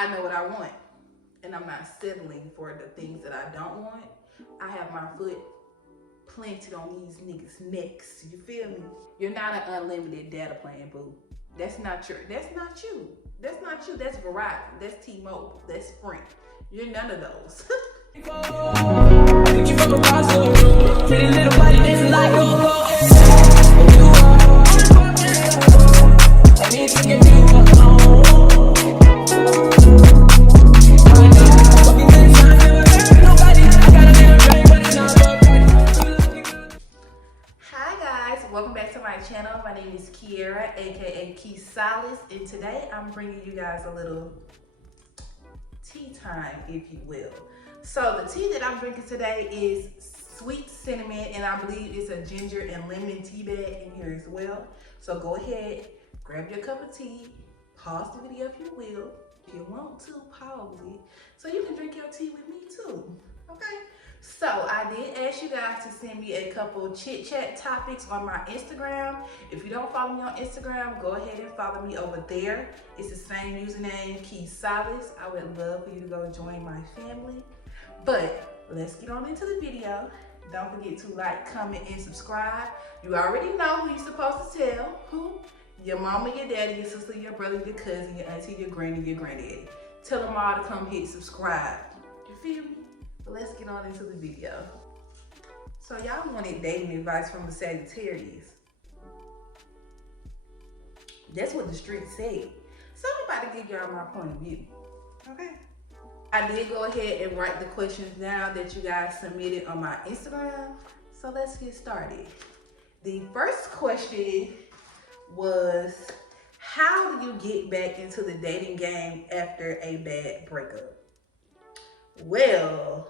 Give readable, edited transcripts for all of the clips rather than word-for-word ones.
I know what I want, and I'm not settling for the things that I don't want. I have my foot planted on these niggas' necks. You feel me? You're not an unlimited data plan, boo. That's not you. That's not you. That's Verizon. That's T-Mobile. That's Sprint. You're none of those. Welcome back to my channel. My name is Kiera, aka Kisolace, and today I'm bringing you guys a little tea time, if you will. So the tea that I'm drinking today is sweet cinnamon, and I believe it's a ginger and lemon tea bag in here as well. So go ahead, grab your cup of tea, pause the video if you will. If you want to, pause it, so you can drink your tea with me too, okay? So I did ask you guys to send me a couple chit chat topics on my Instagram. If you don't follow me on Instagram, go ahead and follow me over there. It's the same username, Kisolace. I would love for you to go join my family. But let's get on into the video. Don't forget to like, comment, and subscribe. You already know who you're supposed to tell. Who? Your mama, your daddy, your sister, your brother, your cousin, your auntie, your granny, your granddaddy. Tell them all to come hit subscribe. You feel me? Let's get on into the video. So y'all wanted dating advice from the Sagittarius. That's what the street said. So I'm about to give y'all my point of view. Okay. I did go ahead and write the questions down that you guys submitted on my Instagram. So let's get started. The first question was, how do you get back into the dating game after a bad breakup? Well,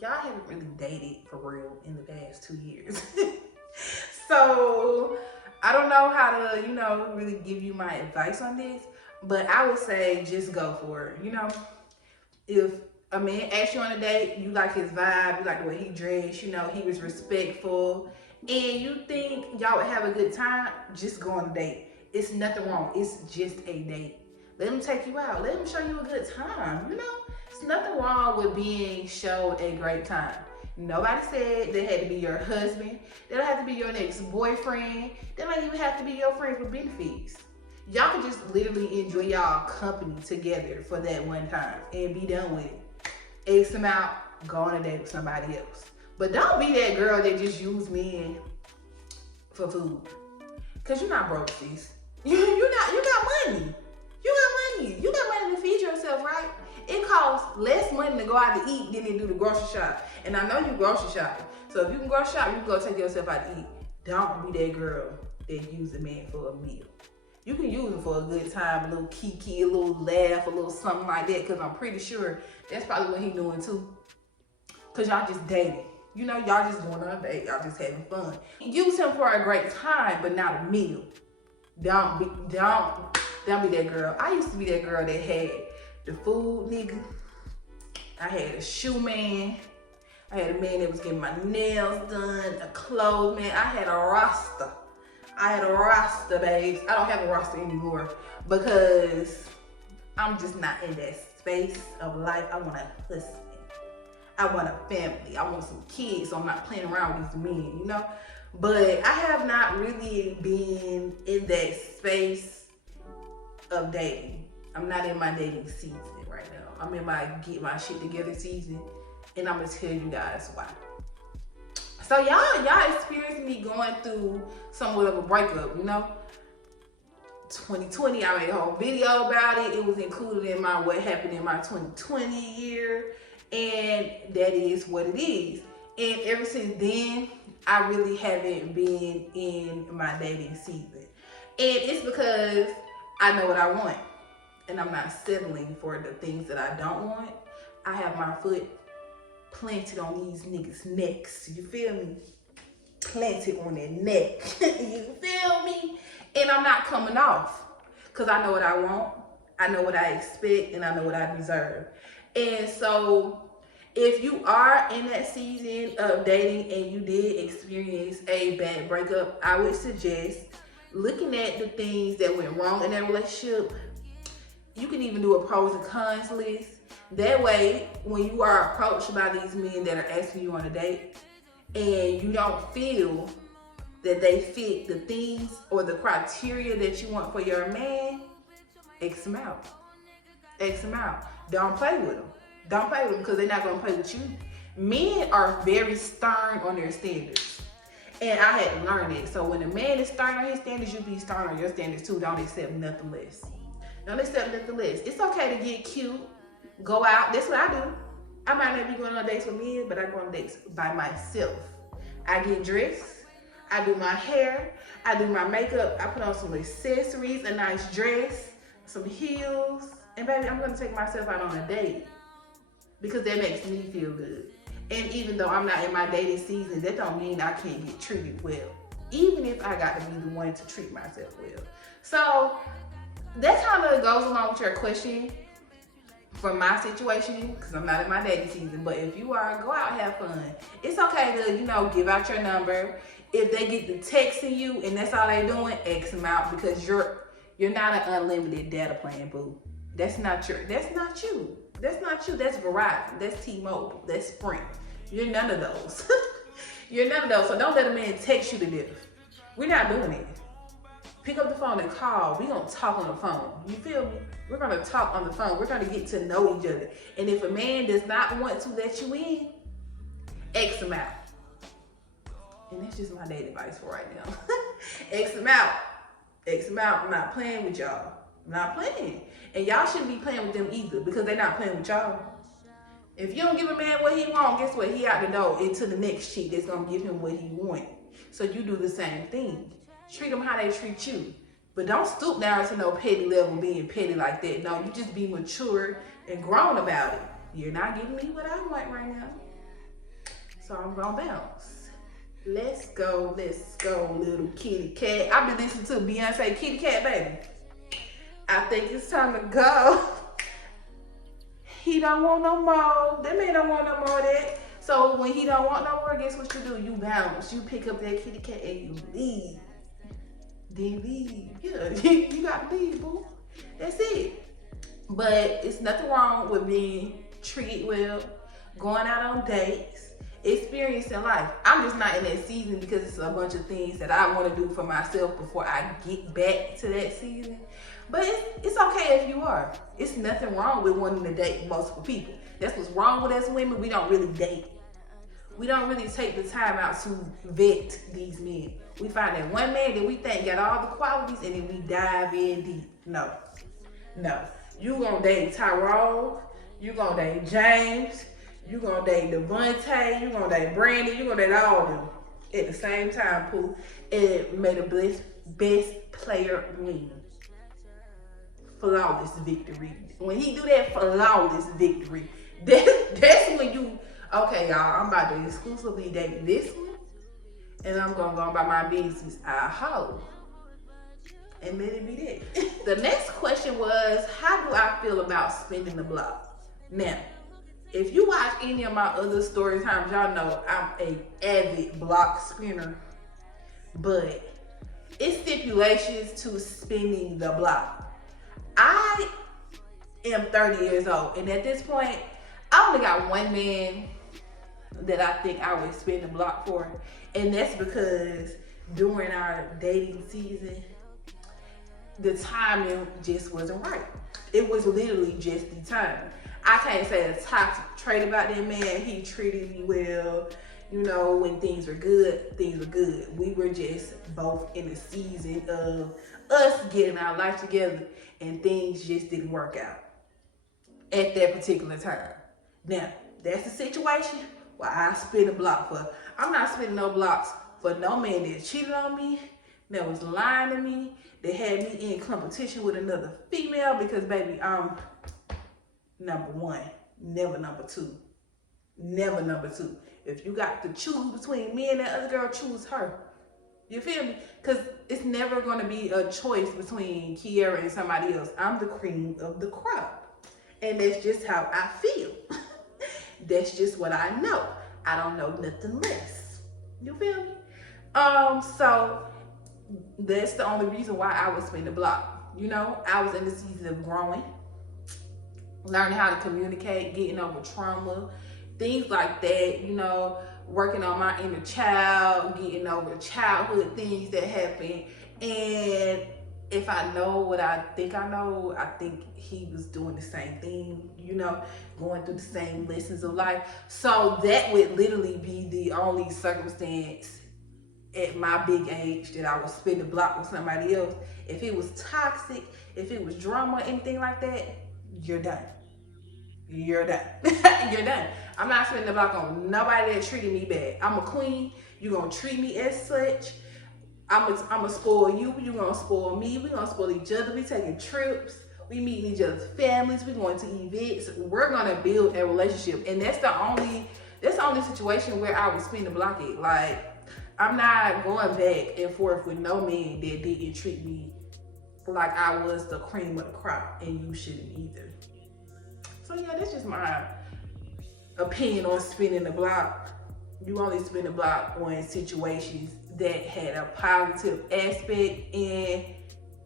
y'all haven't really dated for real in the past 2 years. So I don't know how to, really give you my advice on this, but I would say just go for it. If a man asks you on a date, you like his vibe, you like the way he dressed, he was respectful, and you think y'all would have a good time, just go on a date. It's nothing wrong. It's just a date. Let him take you out. Let him show you a good time, There's nothing wrong with being showed a great time. Nobody said they had to be your husband. They don't have to be your next boyfriend. They don't even have to be your friend for benefits. Y'all can just literally enjoy y'all company together for that one time and be done with it. Ace them out, go on a date with somebody else. But don't be that girl that just use men for food. Cause you're not broke, sis. You got money. You got money to feed yourself, right? It costs less money to go out to eat than it do to grocery shop. And I know you grocery shopping. So if you can grocery shop, you can go take yourself out to eat. Don't be that girl that use a man for a meal. You can use him for a good time, a little kiki, a little laugh, a little something like that, because I'm pretty sure that's probably what he's doing too. Because y'all just dating. Y'all just going on a date. Y'all just having fun. Use him for a great time, but not a meal. Don't be that girl. I used to be that girl that had the food nigga. I had a shoe man. I had a man that was getting my nails done, a clothes man. I had a roster. Babes. I don't have a roster anymore because I'm just not in that space of life. I want a husband. I want a family. I want some kids, so I'm not playing around with these men, But I have not really been in that space of dating. I'm not in my dating season right now. I'm in my get my shit together season, and I'm gonna tell you guys why. So y'all experienced me going through somewhat of a breakup, 2020, I made a whole video about it. It was included in my what happened in my 2020 year, and that is what it is. And ever since then, I really haven't been in my dating season. And it's because I know what I want, and I'm not settling for the things that I don't want. I have my foot planted on these niggas' necks. You feel me? Planted on their neck. You feel me? And I'm not coming off. Because I know what I want, I know what I expect, and I know what I deserve. And so if you are in that season of dating and you did experience a bad breakup, I would suggest looking at the things that went wrong in that relationship, You can even do a pros and cons list. That way, when you are approached by these men that are asking you on a date, and you don't feel that they fit the things or the criteria that you want for your man, X them out. X them out. Don't play with them. Don't play with them because they're not going to play with you. Men are very stern on their standards. And I had to learn it. So when a man is stern on his standards, you be stern on your standards too. Don't accept nothing less. Don't accept nothing less. It's okay to get cute. Go out. That's what I do. I might not be going on dates with men, but I go on dates by myself. I get dressed. I do my hair. I do my makeup. I put on some accessories, a nice dress, some heels. And baby, I'm going to take myself out on a date because that makes me feel good. And even though I'm not in my dating season, that don't mean I can't get treated well. Even if I got to be the one to treat myself well. So that kind of goes along with your question for my situation, because I'm not in my dating season. But if you are, go out and have fun. It's okay to, give out your number. If they get the texting you and that's all they doing, X them out because you're not an unlimited data plan, boo. That's not you. That's not you. That's Verizon. That's T-Mobile. That's Sprint. You're none of those. You're none of those. So don't let a man text you to death. We're not doing it. Pick up the phone and call. We're going to talk on the phone. You feel me? We're going to talk on the phone. We're going to get to know each other. And if a man does not want to let you in, X him out. And that's just my dating advice for right now. X him out. X him out. I'm not playing with y'all. I'm not playing. And y'all shouldn't be playing with them either because they're not playing with y'all. If you don't give a man what he wants, guess what? He out the door into the next chick that's going to give him what he wants. So you do the same thing. Treat them how they treat you. But don't stoop down to no petty level being petty like that. No, you just be mature and grown about it. You're not giving me what I want right now. So I'm going to bounce. Let's go, little kitty cat. I've been listening to Beyonce Kitty Cat, baby. I think it's time to go. He don't want no more. That man don't want no more of that. So when he don't want no more, guess what you do? You bounce. You pick up that kitty cat and you leave. Then leave. Yeah, you got to leave, boo. That's it. But it's nothing wrong with being treated well, going out on dates, experiencing life. I'm just not in that season because it's a bunch of things that I want to do for myself before I get back to that season. But it's okay if you are. It's nothing wrong with wanting to date multiple people. That's what's wrong with us women. We don't really date. We don't really take the time out to vet these men. We find that one man that we think got all the qualities and then we dive in deep. No. You gonna date Tyrone. You gonna date James. You gonna date Devontae. You gonna date Brandon. You gonna date all of them at the same time, Pooh. And may the best player win. Flawless victory. When he do that flawless victory, that's when you, okay, y'all, I'm about to exclusively date this one, and I'm gonna go about my business. I hope. And let it be that. The next question was, how do I feel about spinning the block? Now, if you watch any of my other story times, y'all know I'm an avid block spinner, but it's stipulations to spinning the block. I am 30 years old, and at this point, I only got one man that I think I would spin the block for, and that's because during our dating season, the timing just wasn't right. It was literally just the time. I can't say a toxic trait about that man. He treated me well. When things were good, things were good. We were just both in a season of us getting our life together, and things just didn't work out at that particular time. Now, that's the situation where I spin a block for. I'm not spinning no blocks for no man that cheated on me, that was lying to me, that had me in competition with another female, because baby, I'm number one, never number two. Never number two. If you got to choose between me and that other girl, choose her. You feel me? Because it's never going to be a choice between Kiera and somebody else. I'm the cream of the crop. And that's just how I feel. That's just what I know. I don't know nothing less. You feel me? So that's the only reason why I would spin the block. I was in the season of growing. learning how to communicate, getting over trauma, things like that, you know, working on my inner child, getting over childhood things that happened. And if I know what I think I know, I think he was doing the same thing, you know, going through the same lessons of life. So that would literally be the only circumstance at my big age that I would spin the block with somebody else. If it was toxic, if it was drama, anything like that, you're done. You're done. You're done. I'm not spinning the block on nobody that treated me bad. I'm a queen. You're going to treat me as such. I'm gonna spoil you. You gonna spoil me. We gonna spoil each other. We taking trips. We meeting each other's families. We going to events. We're gonna build a relationship, and that's the only situation where I would spin the block at. Like, I'm not going back and forth with no man that didn't treat me like I was the cream of the crop, and you shouldn't either. So yeah, that's just my opinion on spinning the block. You only spin the block on situations that had a positive aspect, and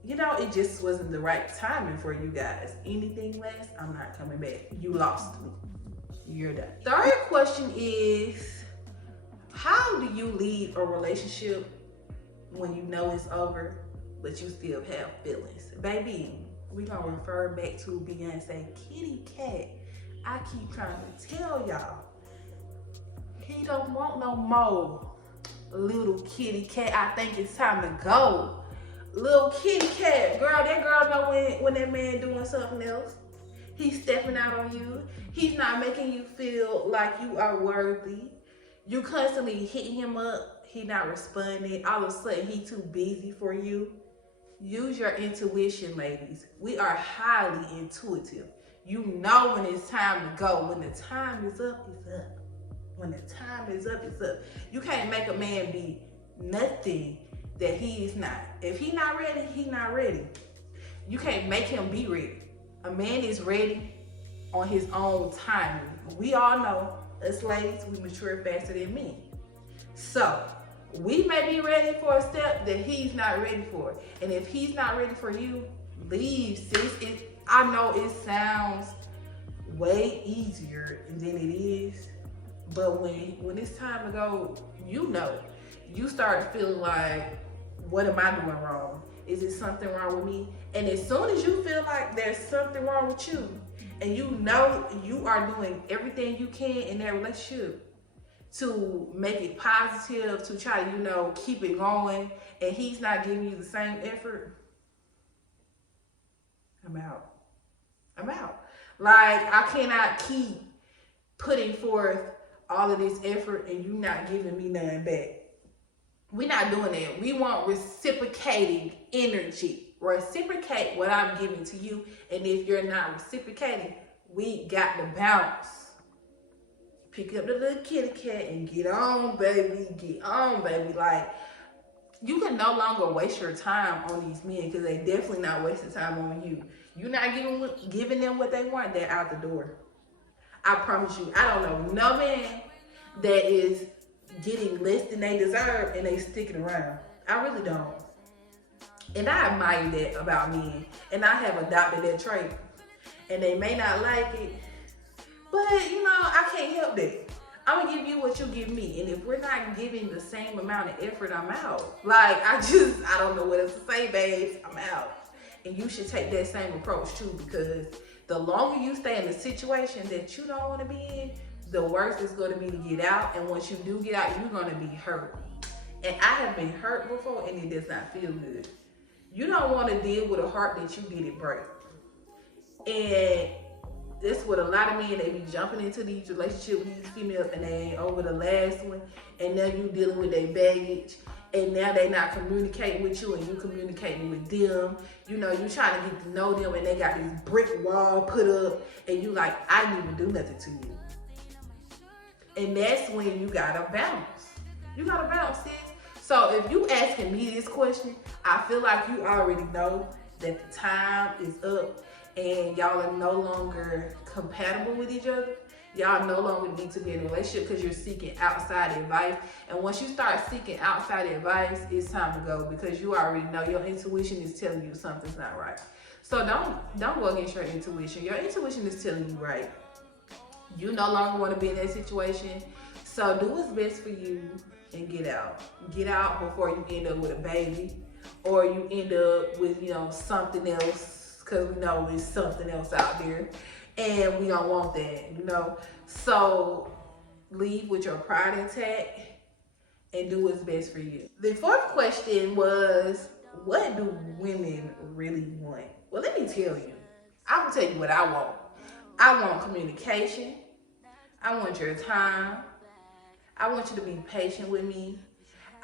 you know, it just wasn't the right timing for you guys. Anything less, I'm not coming back. You lost me. You're done. Third question is, how do you leave a relationship when you know it's over, but you still have feelings? Baby, we gonna refer back to Beyonce, Kitty Cat. I keep trying to tell y'all, he don't want no more. Little kitty cat, I think it's time to go. Little kitty cat, girl, that girl know when that man doing something else. He's stepping out on you. He's not making you feel like you are worthy. You constantly hitting him up. He not responding. All of a sudden, he too busy for you. Use your intuition, ladies. We are highly intuitive. You know when it's time to go. When the time is up, it's up. When the time is up, it's up. You can't make a man be nothing that he is not. If he not ready, he not ready. You can't make him be ready. A man is ready on his own timing. We all know, us ladies, we mature faster than men. So, we may be ready for a step that he's not ready for. And if he's not ready for you, leave, sis. I know it sounds way easier than it is. But when it's time to go, you know, you start feeling like, what am I doing wrong? Is it something wrong with me? And as soon as you feel like there's something wrong with you, and you know you are doing everything you can in that relationship to make it positive, to try to, you know, keep it going, and he's not giving you the same effort, I'm out. I'm out. Like, I cannot keep putting forth all of this effort and you not giving me nothing back. We're not doing that. We want reciprocating energy. Reciprocate what I'm giving to you. And if you're not reciprocating, we got to bounce. Pick up the little kitty cat and get on, baby. Get on, baby. Like, you can no longer waste your time on these men because they definitely not wasting time on you. You're not giving them what they want, they're out the door. I promise you, I don't know no man that is getting less than they deserve and they sticking around. I really don't. And I admire that about men. And I have adopted that trait. And they may not like it, but you know, I can't help that. I'm gonna give you what you give me. And if we're not giving the same amount of effort, I'm out. Like, I don't know what else to say, babes. I'm out. And you should take that same approach too, because the longer you stay in a situation that you don't want to be in, the worse it's going to be to get out. And once you do get out, you're going to be hurt. And I have been hurt before, and it does not feel good. You don't want to deal with a heart that you didn't break. And that's what a lot of men, they be jumping into these relationships with these females, and they ain't over the last one. And now you dealing with their baggage. And now they not communicating with you, and you communicating with them. You know, you trying to get to know them, and they got this brick wall put up, and you like, I didn't even do nothing to you. And that's when you gotta bounce. You gotta bounce, sis. So if you asking me this question, I feel like you already know that the time is up, and y'all are no longer compatible with each other. Y'all no longer need to be in a relationship because you're seeking outside advice. And once you start seeking outside advice, it's time to go, because you already know your intuition is telling you something's not right. So don't go against your intuition. Your intuition is telling you right. You no longer want to be in that situation. So do what's best for you and get out. Get out before you end up with a baby, or you end up with, you know, something else, because we know there's something else out there and we don't want that, you know. So leave with your pride intact and do what's best for you. The fourth question was, what do women really want? Well, let me tell you. I will tell you what I want. I want communication. I want your time. I want you to be patient with me.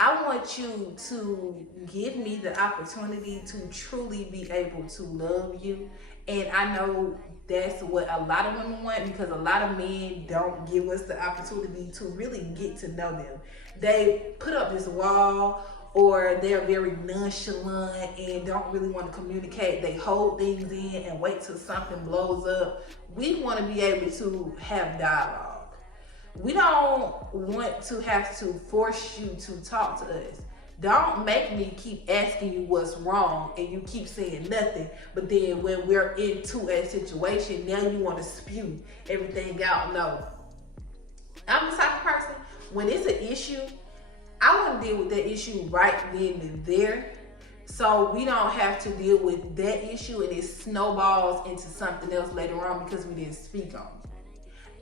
I want you to give me the opportunity to truly be able to love you. And I know that's what a lot of women want, because a lot of men don't give us the opportunity to really get to know them. They put up this wall, or they're very nonchalant and don't really want to communicate. They hold things in and wait till something blows up. We want to be able to have dialogue. We don't want to have to force you to talk to us. Don't make me keep asking you what's wrong and you keep saying nothing, but then when we're into a situation, now you want to spew everything out. No. I'm the type of person, when it's an issue, I want to deal with that issue right then and there, so we don't have to deal with that issue and it snowballs into something else later on because we didn't speak on it.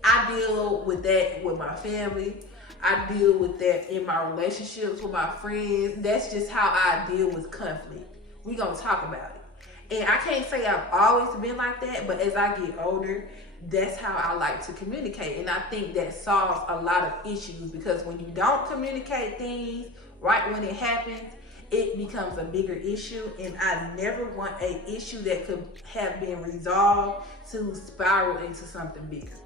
I deal with that with my family. I deal with that in my relationships with my friends. That's just how I deal with conflict. We gonna talk about it. And I can't say I've always been like that, but as I get older, that's how I like to communicate. And I think that solves a lot of issues, because when you don't communicate things right when it happens, it becomes a bigger issue. And I never want an issue that could have been resolved to spiral into something bigger.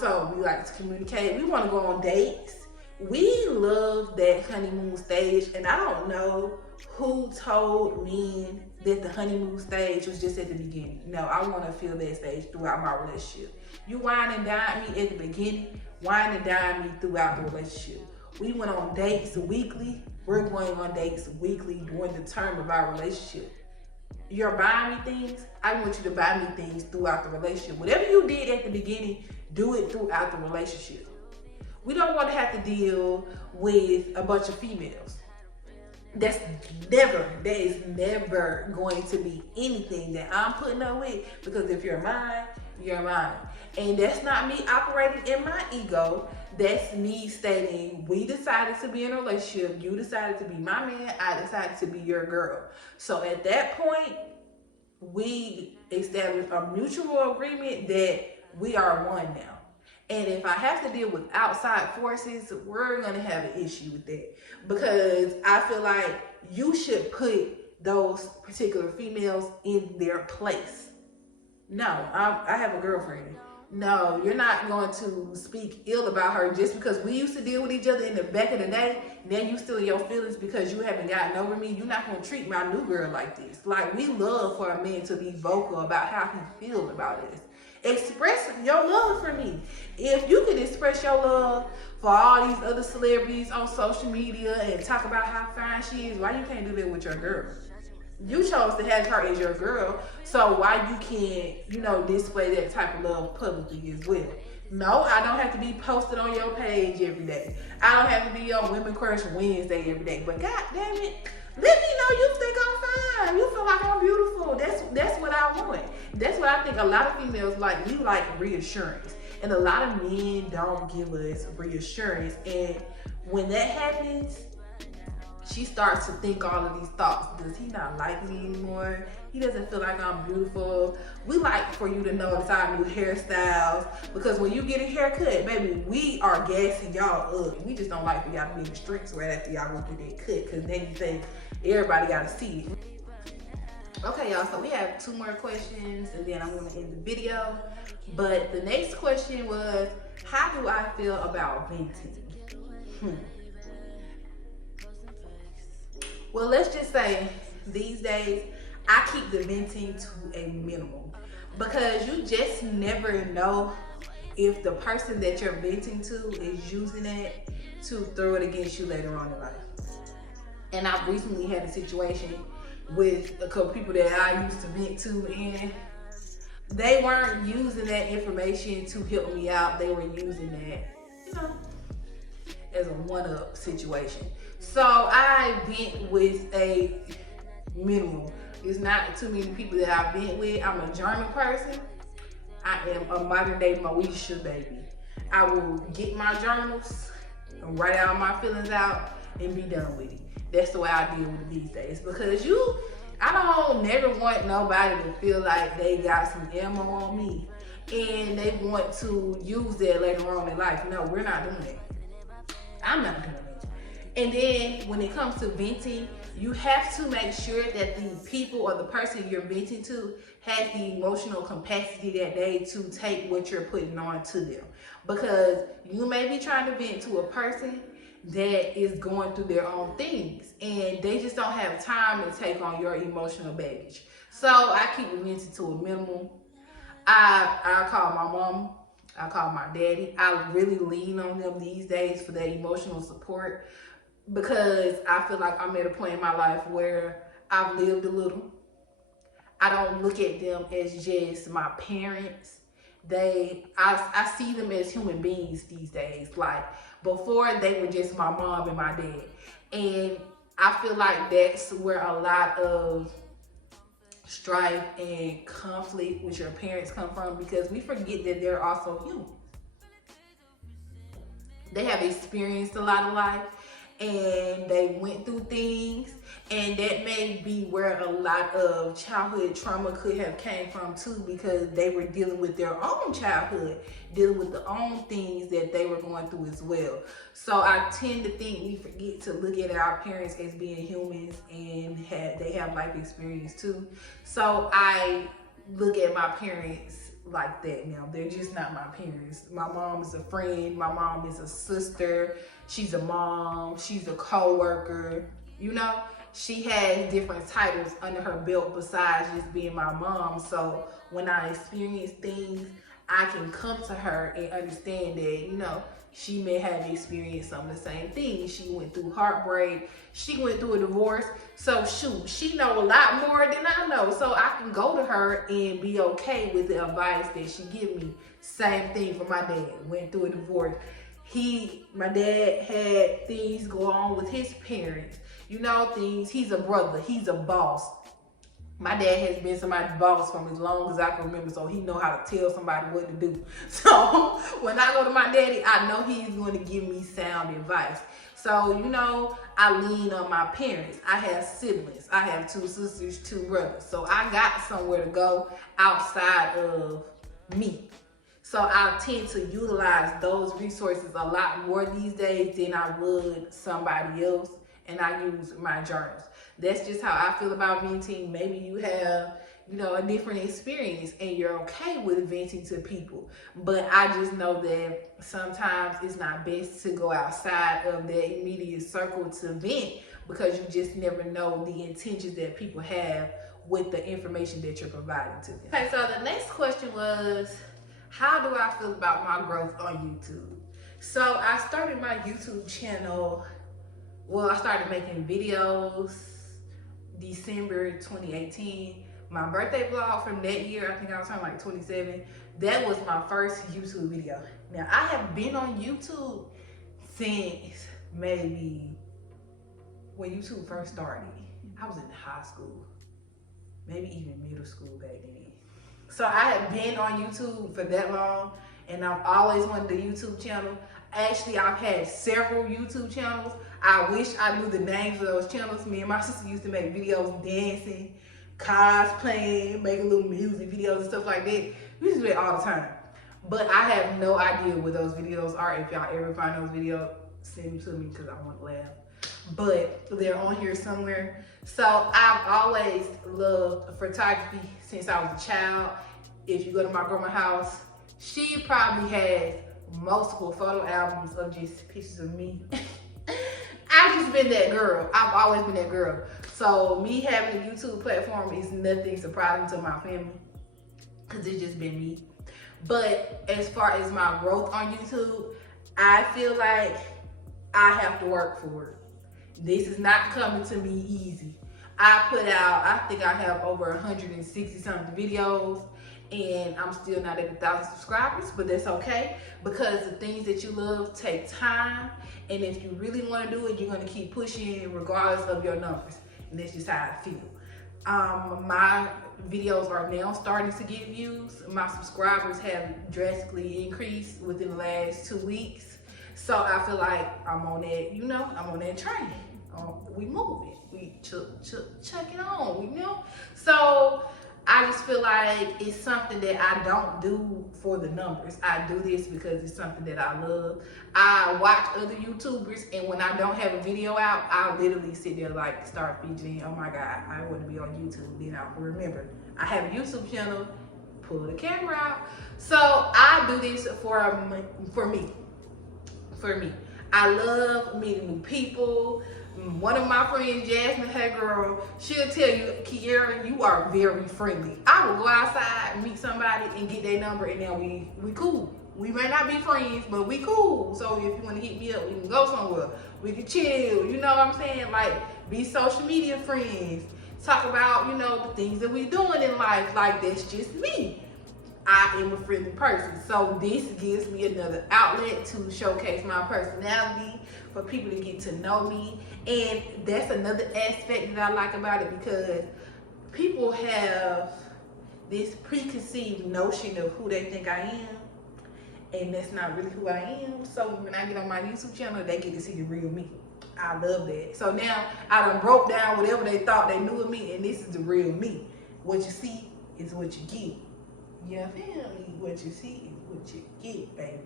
So we like to communicate. We want to go on dates. We love that honeymoon stage, and I don't know who told me that the honeymoon stage was just at the beginning. No, I want to feel that stage throughout my relationship. You wine and dine me at the beginning, wine and dine me throughout the relationship. We went on dates weekly. We're going on dates weekly during the term of our relationship. You're buying me things, I want you to buy me things throughout the relationship. Whatever you did at the beginning, do it throughout the relationship. We don't want to have to deal with a bunch of females. That is never going to be anything that I'm putting up with, because if you're mine, you're mine. And that's not me operating in my ego. That's me stating, we decided to be in a relationship. You decided to be my man. I decided to be your girl. So at that point, we established a mutual agreement that we are one now. And if I have to deal with outside forces, we're going to have an issue with that, because I feel like you should put those particular females in their place. No, I have a girlfriend. No, you're not going to speak ill about her just because we used to deal with each other in the back of the day. Now you still in your feelings because you haven't gotten over me. You're not going to treat my new girl like this. Like, we love for a man to be vocal about how he feels about us. Express your love for me. If you can express your love for all these other celebrities on social media and talk about how fine she is, why you can't do that with your girl? You chose to have her as your girl, so why you can't, display that type of love publicly as well? No, I don't have to be posted on your page every day. I don't have to be on Women Crush Wednesday every day. But God damn it, let me know you think I'm fine. You feel like I'm beautiful. That's what I want. That's what I think a lot of females like. We like reassurance. And a lot of men don't give us reassurance. And when that happens, she starts to think all of these thoughts. Does he not like me anymore? He doesn't feel like I'm beautiful. We like for you to notice our new hairstyles, because when you get a haircut, baby, we are gassing y'all up. We just don't like for y'all to be in the streets right after y'all go get that cut, because then you think everybody got to see it. Okay, y'all, so we have 2 more questions, and then I'm going to end the video. But the next question was, how do I feel about venting? Well, let's just say these days, I keep the venting to a minimum, because you just never know if the person that you're venting to is using it to throw it against you later on in life. And I've recently had a situation, with a couple people that I used to vent to, and they weren't using that information to help me out. They were using that, you know, as a one-up situation. So I vent with a minimum. It's not too many people that I vent with. I'm a journal person. I am a modern day Moesha baby. I will get my journals and write out my feelings out and be done with it. That's the way I deal with it these days, because I don't never want nobody to feel like they got some ammo on me and they want to use that later on in life. No, we're not doing it. I'm not doing it. And then when it comes to venting, you have to make sure that the people or the person you're venting to has the emotional capacity that day to take what you're putting on to them. Because you may be trying to vent to a person that is going through their own things and they just don't have time to take on your emotional baggage. So I keep venting to a minimum. I call my mom, I call my daddy. I really lean on them these days for that emotional support, because I feel like I'm at a point in my life where I've lived a little. I don't look at them as just my parents. I see them as human beings these days. Like, before, they were just my mom and my dad. And I feel like that's where a lot of strife and conflict with your parents come from, because we forget that they're also human. They have experienced a lot of life and they went through things, and that may be where a lot of childhood trauma could have came from too, because they were dealing with their own childhood, dealing with the own things that they were going through as well. So I tend to think we forget to look at our parents as being humans, and they have life experience too. So I look at my parents like that now. They're just not my parents. My mom is a friend. My mom is a sister. She's a mom. She's a co-worker. You know, she has different titles under her belt besides just being my mom. So when I experience things, I can come to her and understand that, you know, she may have experienced some of the same things. She went through heartbreak. She went through a divorce. So shoot, she know a lot more than I know. So I can go to her and be okay with the advice that she give me. Same thing for my dad. Went through a divorce. My dad had things go on with his parents. You know, things. He's a brother. He's a boss. My dad has been somebody's boss from as long as I can remember, so he know how to tell somebody what to do. So when I go to my daddy, I know he's going to give me sound advice. So, you know, I lean on my parents. I have siblings. I have 2 sisters, 2 brothers. So I got somewhere to go outside of me. So I tend to utilize those resources a lot more these days than I would somebody else. And I use my journals. That's just how I feel about venting. Maybe you have, you know, a different experience and you're okay with venting to people. But I just know that sometimes it's not best to go outside of that immediate circle to vent, because you just never know the intentions that people have with the information that you're providing to them. Okay, so the next question was, how do I feel about my growth on YouTube? So I started my YouTube channel. Well, I started making videos December 2018. My birthday vlog from that year, I think I was turning like 27. That was my first YouTube video. Now, I have been on YouTube since maybe when YouTube first started. I was in high school, maybe even middle school back then. So I have been on YouTube for that long, and I've always wanted a YouTube channel. Actually, I've had several YouTube channels. I wish I knew the names of those channels. Me and my sister used to make videos dancing, cosplaying, making little music videos and stuff like that. We used to do it all the time. But I have no idea what those videos are. If y'all ever find those videos, send them to me because I want to laugh. But they're on here somewhere. So I've always loved photography since I was a child. If you go to my grandma's house, she probably has multiple photo albums of just pictures of me. I've just been that girl. I've always been that girl. So me having a YouTube platform is nothing surprising to my family, because it's just been me. But as far as my growth on YouTube, I feel like I have to work for it. This is not coming to me easy. I think I have over 160 something videos, and I'm still not at 1,000 subscribers, but that's okay, because the things that you love take time, and if you really want to do it, you're going to keep pushing regardless of your numbers, and that's just how I feel. My videos are now starting to get views. My subscribers have drastically increased within the last 2 weeks, so I feel like I'm on that, I'm on that train. We moving, we check it on, So I just feel like it's something that I don't do for the numbers. I do this because it's something that I love. I watch other YouTubers, and when I don't have a video out, I literally sit there like start fidgeting. Oh my God, I want to be on YouTube. Remember, I have a YouTube channel. Pull the camera out. So I do this for me. I love meeting new people. One of my friends, Jasmine, her girl, she'll tell you, Kiera, you are very friendly. I will go outside, meet somebody, and get their number, and now we cool. We may not be friends, but we cool. So if you want to hit me up, we can go somewhere. We can chill, you know what I'm saying? Like, be social media friends. Talk about, the things that we doing in life. Like, that's just me. I am a friendly person. So this gives me another outlet to showcase my personality, for people to get to know me. And that's another aspect that I like about it, because people have this preconceived notion of who they think I am, and that's not really who I am. So when I get on my YouTube channel, they get to see the real me. I love that. So now I done broke down whatever they thought they knew of me, and this is the real me. What you see is what you get. You feel me? What you see is what you get, baby.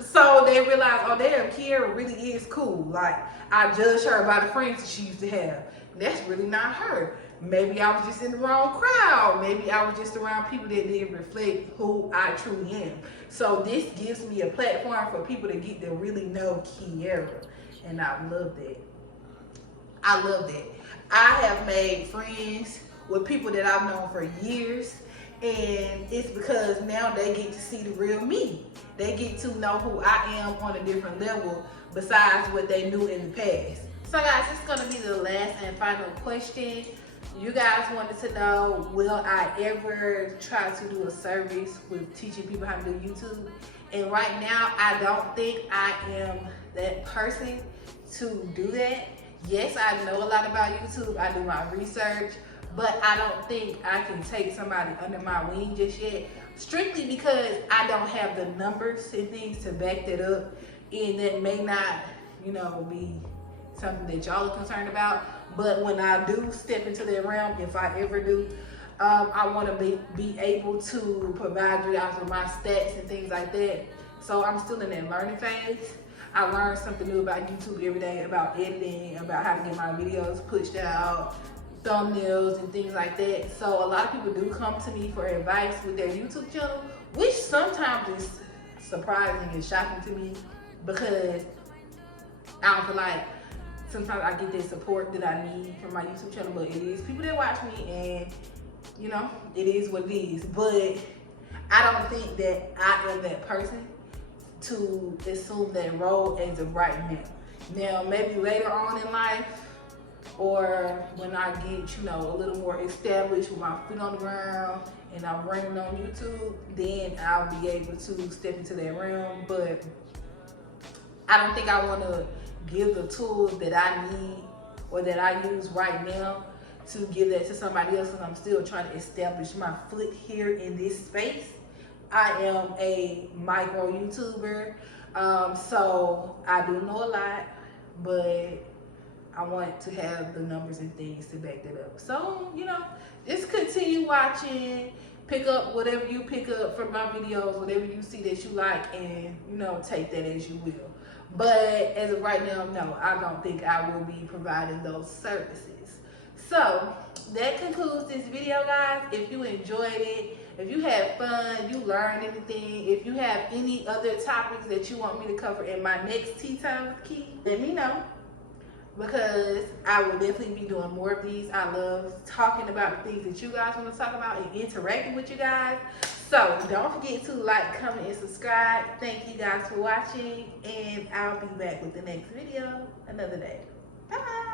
So they realize, oh damn, Kiera really is cool. Like, I judge her by the friends that she used to have. That's really not her. Maybe I was just in the wrong crowd. Maybe I was just around people that didn't reflect who I truly am. So this gives me a platform for people to get to really know Kiera. And I love that. I love that. I have made friends with people that I've known for years. And it's because now they get to see the real me. They get to know who I am on a different level besides what they knew in the past. So guys, this is going to be the last and final question. You guys wanted to know, will I ever try to do a service with teaching people how to do YouTube? And right now, I don't think I am that person to do that. Yes, I know a lot about YouTube. I do my research. But I don't think I can take somebody under my wing just yet, strictly because I don't have the numbers and things to back that up, and that may not, be something that y'all are concerned about. But when I do step into that realm, if I ever do, I want to be able to provide you guys with my stats and things like that. So I'm still in that learning phase. I learn something new about YouTube every day, about editing, about how to get my videos pushed out, thumbnails and things like that. So a lot of people do come to me for advice with their YouTube channel, which sometimes is surprising and shocking to me, because I don't feel like sometimes I get the support that I need from my YouTube channel. But it is people that watch me, and it is what it is. But I don't think that I am that person to assume that role as of right now. Now maybe later on in life, or when I get, a little more established with my feet on the ground and I'm running on YouTube, then I'll be able to step into that realm. But I don't think I want to give the tools that I need or that I use right now to give that to somebody else, and I'm still trying to establish my foot here in this space. I am a micro YouTuber, so I do know a lot, but I want to have the numbers and things to back that up. So, just continue watching, pick up whatever you pick up from my videos, whatever you see that you like, and, take that as you will. But as of right now, no, I don't think I will be providing those services. So, that concludes this video, guys. If you enjoyed it, if you had fun, you learned anything, if you have any other topics that you want me to cover in my next Tea Time with Key, let me know, because I will definitely be doing more of these. I love talking about the things that you guys want to talk about and interacting with you guys. So don't forget to like, comment, and subscribe. Thank you guys for watching, and I'll be back with the next video another day. Bye.